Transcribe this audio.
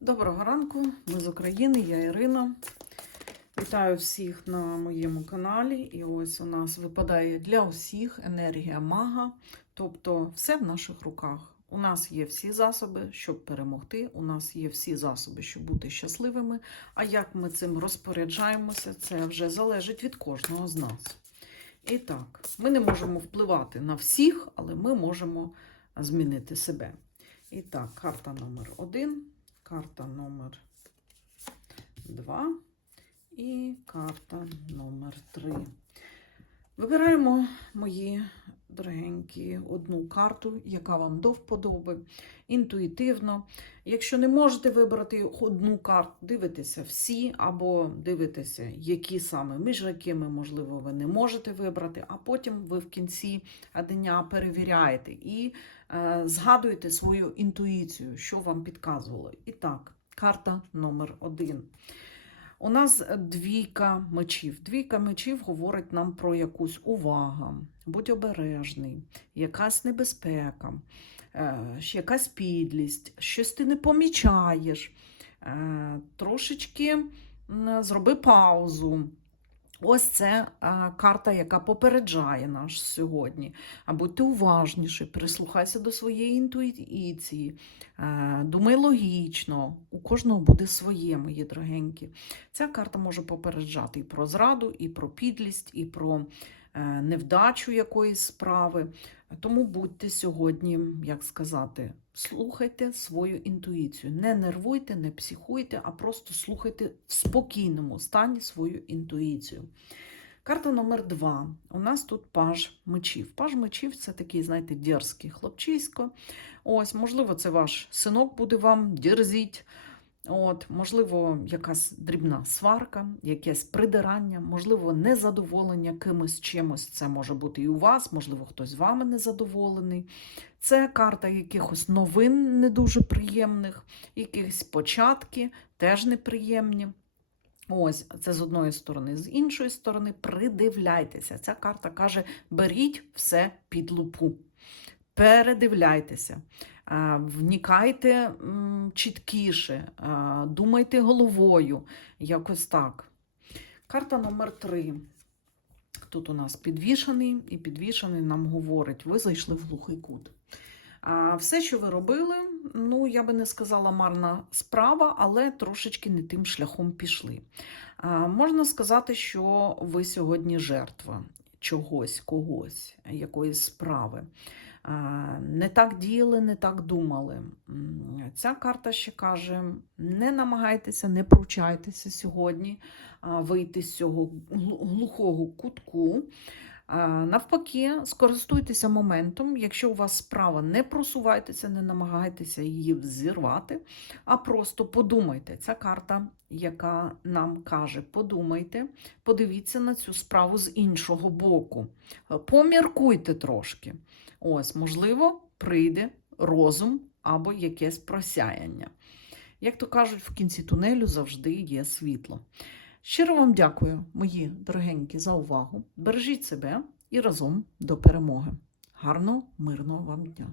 Доброго ранку, ми з України, я Ірина. Вітаю всіх на моєму каналі. І ось у нас випадає для усіх енергія мага, тобто все в наших руках. У нас є всі засоби, щоб перемогти. У нас є всі засоби, щоб бути щасливими. А як ми цим розпоряджаємося, це вже залежить від кожного з нас. І так, ми не можемо впливати на всіх, але ми можемо змінити себе. І так, карта номер один, карта номер два і карта номер три. Вибираємо мої дорогенькі одну карту, яка вам до вподоби, інтуїтивно. Якщо не можете вибрати одну карту, дивитеся всі, або дивитеся, які саме, між якими, можливо, ви не можете вибрати, а потім ви в кінці дня перевіряєте і е, згадуєте свою інтуїцію, що вам підказувало. І так, карта номер один. У нас двійка мечів. Двійка мечів говорить нам про якусь увагу, будь обережний, якась небезпека, е, якась підлість, щось ти не помічаєш. Е, Трошечки зроби паузу. Ось це а, карта, яка попереджає нас сьогодні. А будьте уважніші, прислухайся до своєї інтуїції, а, думай логічно, у кожного буде своє, мої дорогенькі. Ця карта може попереджати і про зраду, і про підлість, і про е, невдачу якоїсь справи. Тому будьте сьогодні, як сказати, слухайте свою інтуїцію. Не нервуйте, не психуйте, а просто слухайте в спокійному стані свою інтуїцію. Карта номер два. У нас тут паж мечів. Паж мечів це такий, знаєте, дерзкий хлопчисько. Ось, можливо, це ваш синок буде вам дерзіть. От, можливо, якась дрібна сварка, якесь придирання, можливо, незадоволення кимось чимось. Це може бути і у вас, можливо, хтось з вами незадоволений. Це карта якихось новин не дуже приємних, якихось початки теж неприємні. Ось, це з одної сторони, з іншої сторони, придивляйтеся. Ця карта каже: беріть все під лупу. Передивляйтеся, а, внікайте чіткіше, думайте головою, якось так. Карта номер три. Тут у нас підвішений, і підвішений нам говорить: ви зайшли в глухий кут. А все, що ви робили, ну я би не сказала марна справа, але трошечки не тим шляхом пішли. А, можна сказати, що ви сьогодні жертва чогось, когось, якоїсь справи. Не так діяли, не так думали. Ця карта ще каже: не намагайтеся, не пручайтеся сьогодні вийти з цього глухого кутку. А, Навпаки, скористуйтеся моментом. Якщо у вас справа, не просувайтеся, не намагайтеся її зірвати, а просто подумайте. Ця карта, яка нам каже: подумайте, подивіться на цю справу з іншого боку. Поміркуйте трошки. Ось, можливо, прийде розум або якесь просяяння. Як то кажуть, в кінці тунелю завжди є світло. Щиро вам дякую, мої дорогенькі, за увагу. Бережіть себе і разом до перемоги. Гарного, мирного вам дня!